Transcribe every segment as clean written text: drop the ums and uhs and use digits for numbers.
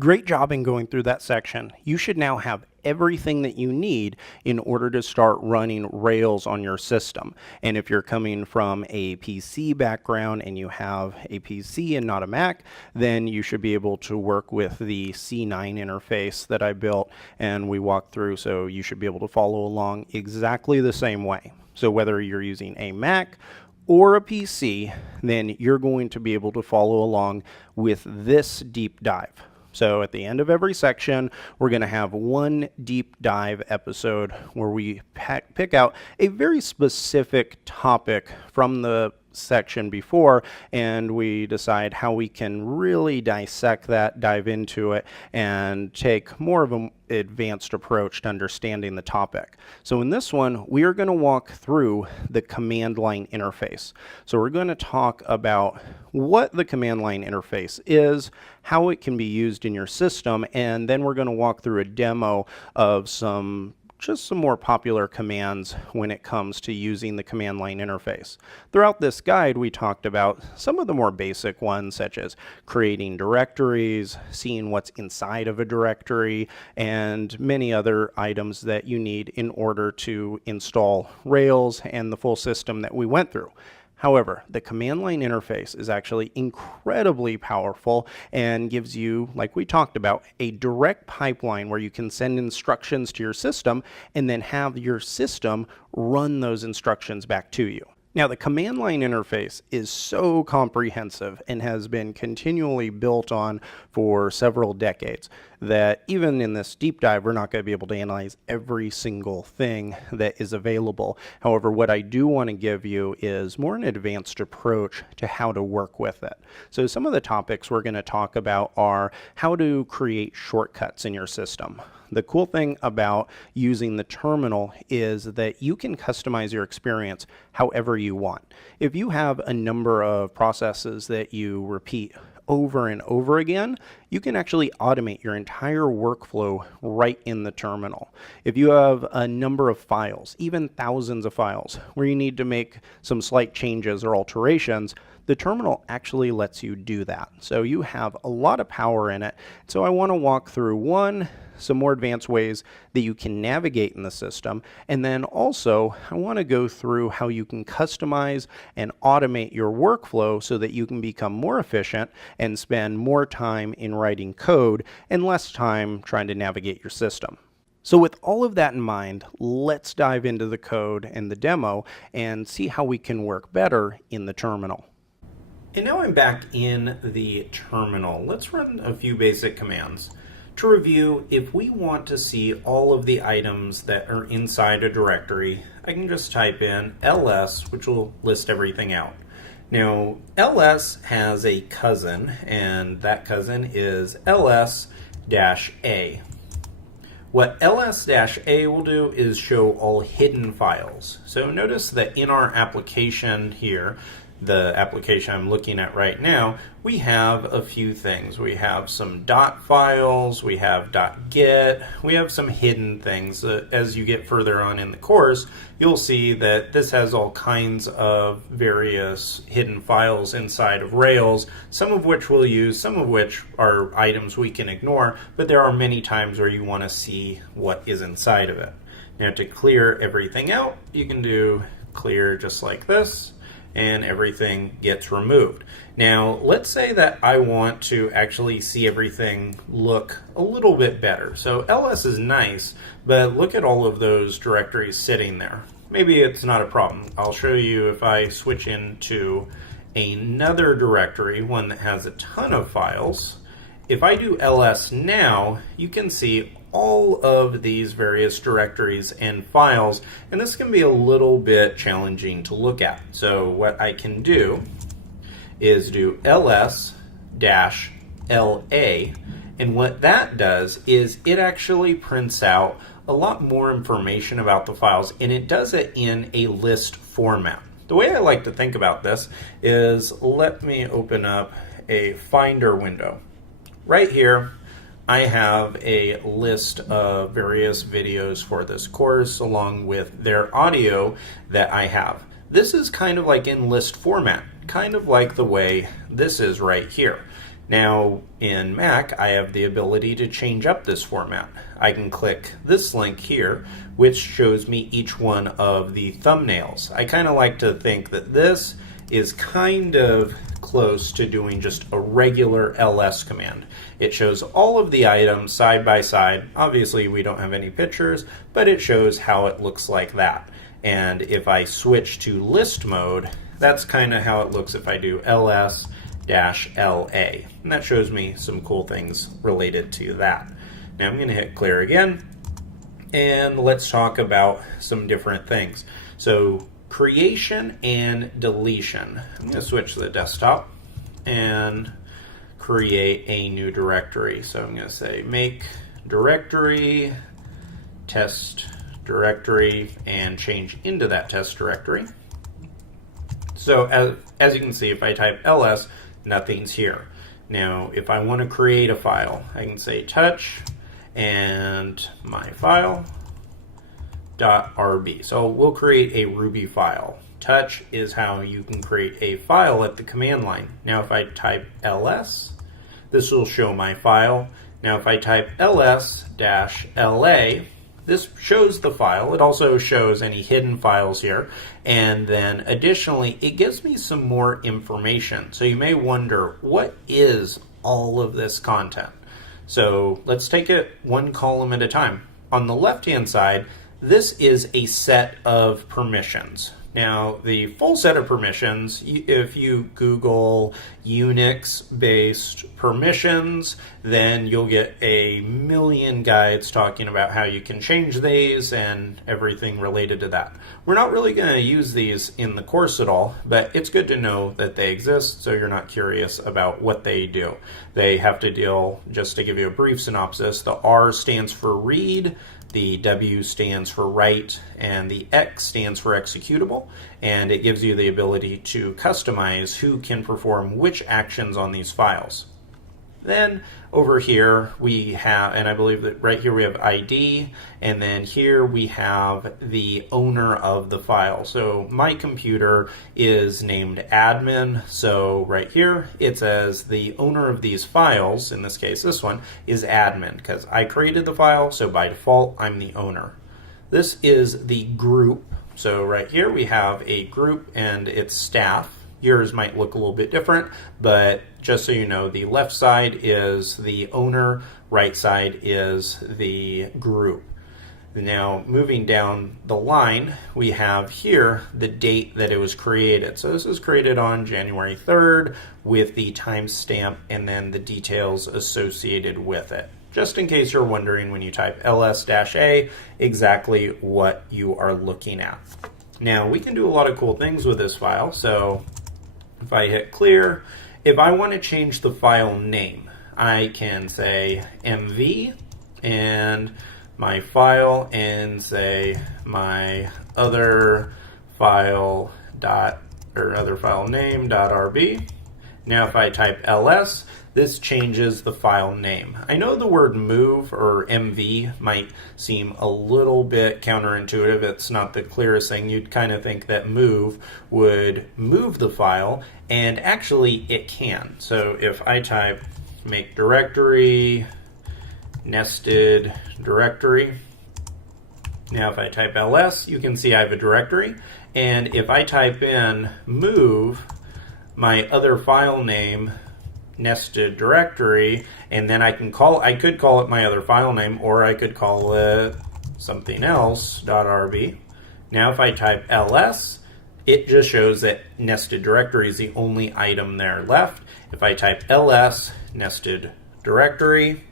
Great job in going through that section. You should now have everything that you need in order to start running Rails on your system. And if you're coming from a PC background and you have a PC and not a Mac, then you should be able to work with the C9 interface that I built and we walked through, so you should be able to follow along exactly the same way. So whether you're using a Mac or a PC, then you're going to be able to follow along with this deep dive. So at the end of every section, we're going to have one deep dive episode where we pick out a very specific topic from the section before, and we decide how we can really dissect that, dive into it, and take more of an advanced approach to understanding the topic. So in this one, we are going to walk through the command line interface. So we're going to talk about what the command line interface is, how it can be used in your system, and then we're going to walk through a demo of some more popular commands when it comes to using the command line interface. Throughout this guide, we talked about some of the more basic ones, such as creating directories, seeing what's inside of a directory, and many other items that you need in order to install Rails and the full system that we went through. However, the command line interface is actually incredibly powerful and gives you, like we talked about, a direct pipeline where you can send instructions to your system and then have your system run those instructions back to you. Now, the command line interface is so comprehensive and has been continually built on for several decades that even in this deep dive, we're not going to be able to analyze every single thing that is available. However, what I do want to give you is more an advanced approach to how to work with it. So some of the topics we're going to talk about are how to create shortcuts in your system. The cool thing about using the terminal is that you can customize your experience however you want. If you have a number of processes that you repeat over and over again, you can actually automate your entire workflow right in the terminal. If you have a number of files, even thousands of files, where you need to make some slight changes or alterations, the terminal actually lets you do that. So you have a lot of power in it. So I want to walk through some more advanced ways that you can navigate in the system. And then also, I want to go through how you can customize and automate your workflow so that you can become more efficient and spend more time in writing code and less time trying to navigate your system. So with all of that in mind, let's dive into the code and the demo and see how we can work better in the terminal. And now I'm back in the terminal. Let's run a few basic commands. To review, if we want to see all of the items that are inside a directory, I can just type in ls, which will list everything out. Now, ls has a cousin, and that cousin is ls-a. What ls-a will do is show all hidden files. So notice that in our application here, the application I'm looking at right now, we have a few things. We have some dot files, we have .get, we have some hidden things. As you get further on in the course, you'll see that this has all kinds of various hidden files inside of Rails, some of which we'll use, some of which are items we can ignore, but there are many times where you want to see what is inside of it. Now, to clear everything out, you can do clear just like this, and everything gets removed. Now, let's say that I want to actually see everything look a little bit better. So ls is nice, but look at all of those directories sitting there. Maybe it's not a problem. I'll show you if I switch into another directory, one that has a ton of files. If I do ls now, you can see all of these various directories and files, and this can be a little bit challenging to look at. So what I can do is do ls-la, and what that does is it actually prints out a lot more information about the files, and it does it in a list format. The way I like to think about this is, let me open up a Finder window. Right here, I have a list of various videos for this course along with their audio that I have. This is kind of like in list format, kind of like the way this is right here. Now in Mac, I have the ability to change up this format. I can click this link here, which shows me each one of the thumbnails. I kind of like to think that this is kind of close to doing just a regular ls command. It shows all of the items side by side. Obviously we don't have any pictures, but it shows how it looks like that. And if I switch to list mode, that's kind of how it looks if I do ls-la. And that shows me some cool things related to that. Now I'm going to hit clear again, and let's talk about some different things. So creation and deletion. I'm going to switch to the desktop and create a new directory. So I'm going to say make directory, test directory, and change into that test directory. So as you can see, if I type ls, nothing's here. Now, if I want to create a file, I can say touch and my file .rb. So we'll create a Ruby file. Touch is how you can create a file at the command line. Now, if I type ls, this will show my file. Now, if I type ls-la, this shows the file. It also shows any hidden files here. And then additionally, it gives me some more information. So you may wonder, what is all of this content? So let's take it one column at a time. On the left-hand side, this is a set of permissions. Now, the full set of permissions, if you Google Unix-based permissions, then you'll get a million guides talking about how you can change these and everything related to that. We're not really going to use these in the course at all, but it's good to know that they exist so you're not curious about what they do. They have to deal, just to give you a brief synopsis, the R stands for read, the W stands for write, and the X stands for executable, and it gives you the ability to customize who can perform which actions on these files. Then over here we have, and I believe that right here we have ID, and then here we have the owner of the file. So my computer is named admin, so right here it says the owner of these files, in this case this one, is admin, because I created the file, so by default I'm the owner. This is the group, so right here we have a group and its staff. Yours might look a little bit different, but just so you know, the left side is the owner, right side is the group. Now, moving down the line, we have here the date that it was created. So this was created on January 3rd with the timestamp and then the details associated with it. Just in case you're wondering when you type ls-a exactly what you are looking at. Now, we can do a lot of cool things with this file. So if I hit clear, if I want to change the file name, I can say mv and my file and say my other file name .rb. Now if I type ls, this changes the file name. I know the word move or mv might seem a little bit counterintuitive. It's not the clearest thing. You'd kind of think that move would move the file, and actually it can. So if I type make directory, nested directory, now if I type ls, you can see I have a directory, and if I type in move my other file name nested directory, and then I could call it my other file name, or I could call it something else .rb. Now if I type ls, it just shows that nested directory is the only item there left. If I type ls nested directory,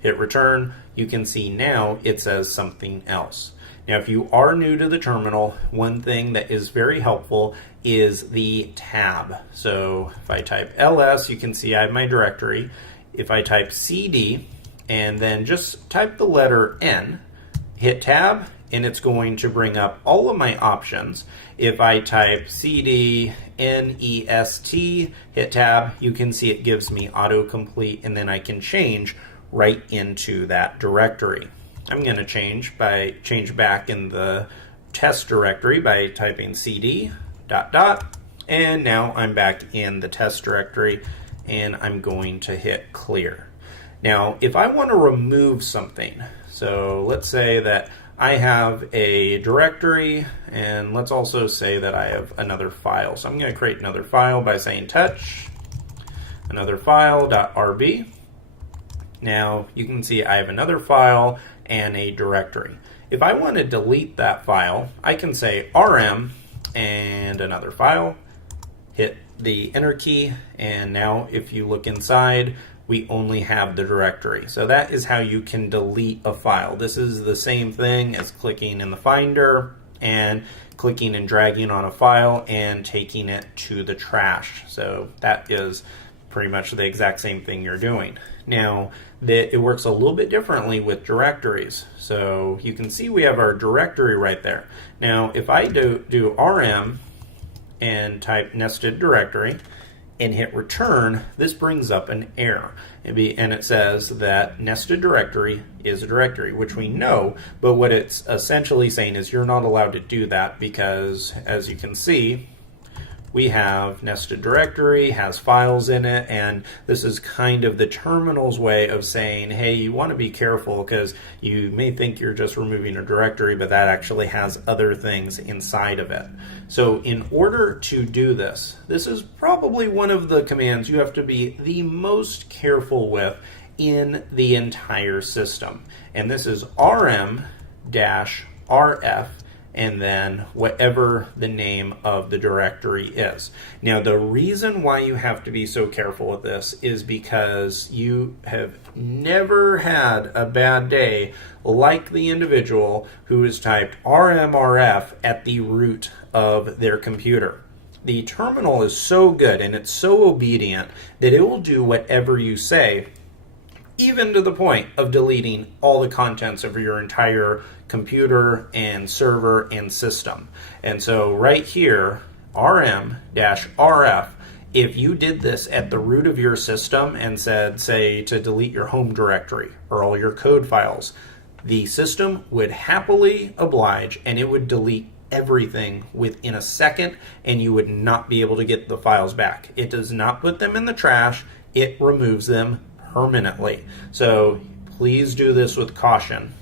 hit return, you can see now it says something else. Now, if you are new to the terminal, one thing that is very helpful is the tab. So if I type ls, you can see I have my directory. If I type cd and then just type the letter n, hit tab, and it's going to bring up all of my options. If I type cd nest, hit tab, you can see it gives me autocomplete, and then I can change right into that directory. I'm going to change back in the test directory by typing cd ... and now I'm back in the test directory, and I'm going to hit clear. Now, if I want to remove something, so let's say that I have a directory, and let's also say that I have another file. So I'm going to create another file by saying touch, another file.rb. Now, you can see I have another file and a directory. If I want to delete that file, I can say rm and another file, hit the enter key, and now if you look inside, we only have the directory. So that is how you can delete a file. This is the same thing as clicking in the Finder and clicking and dragging on a file and taking it to the trash. So that is pretty much the exact same thing you're doing. Now, it works a little bit differently with directories. So you can see we have our directory right there. Now, if I do rm and type nested directory and hit return, this brings up an error. And it says that nested directory is a directory, which we know, but what it's essentially saying is you're not allowed to do that because, as you can see, we have nested directory, has files in it, and this is kind of the terminal's way of saying, hey, you want to be careful because you may think you're just removing a directory, but that actually has other things inside of it. So in order to do this, this is probably one of the commands you have to be the most careful with in the entire system. And this is rm-rf, and then whatever the name of the directory is. Now, the reason why you have to be so careful with this is because you have never had a bad day like the individual who has typed rmrf at the root of their computer. The terminal is so good and it's so obedient that it will do whatever you say, even to the point of deleting all the contents of your entire computer and server and system. And so right here, rm-rf, if you did this at the root of your system and said, say, to delete your home directory or all your code files, the system would happily oblige and it would delete everything within a second and you would not be able to get the files back. It does not put them in the trash, it removes them permanently. So please do this with caution.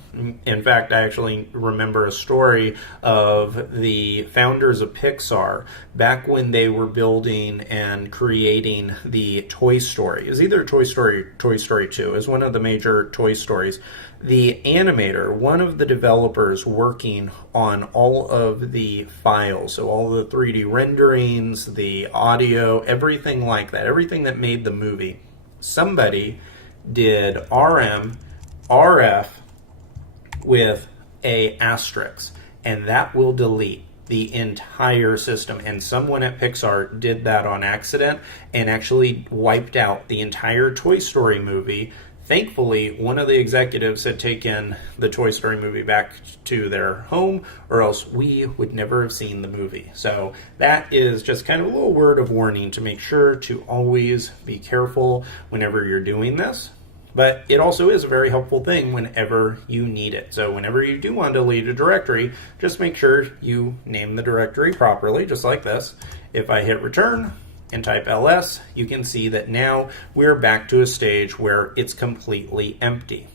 In fact, I actually remember a story of the founders of Pixar back when they were building and creating the Toy Story. It was either Toy Story or Toy Story 2. It was one of the major Toy Stories. The animator, one of the developers working on all of the files, so all the 3D renderings, the audio, everything like that, everything that made the movie, somebody did rm-rf with a asterisk, and that will delete the entire system. And someone at Pixar did that on accident and actually wiped out the entire Toy Story movie. Thankfully, one of the executives had taken the Toy Story movie back to their home, or else we would never have seen the movie. So that is just kind of a little word of warning to make sure to always be careful whenever you're doing this. But it also is a very helpful thing whenever you need it. So whenever you do want to delete a directory, just make sure you name the directory properly, just like this. If I hit return and type ls, you can see that now we're back to a stage where it's completely empty.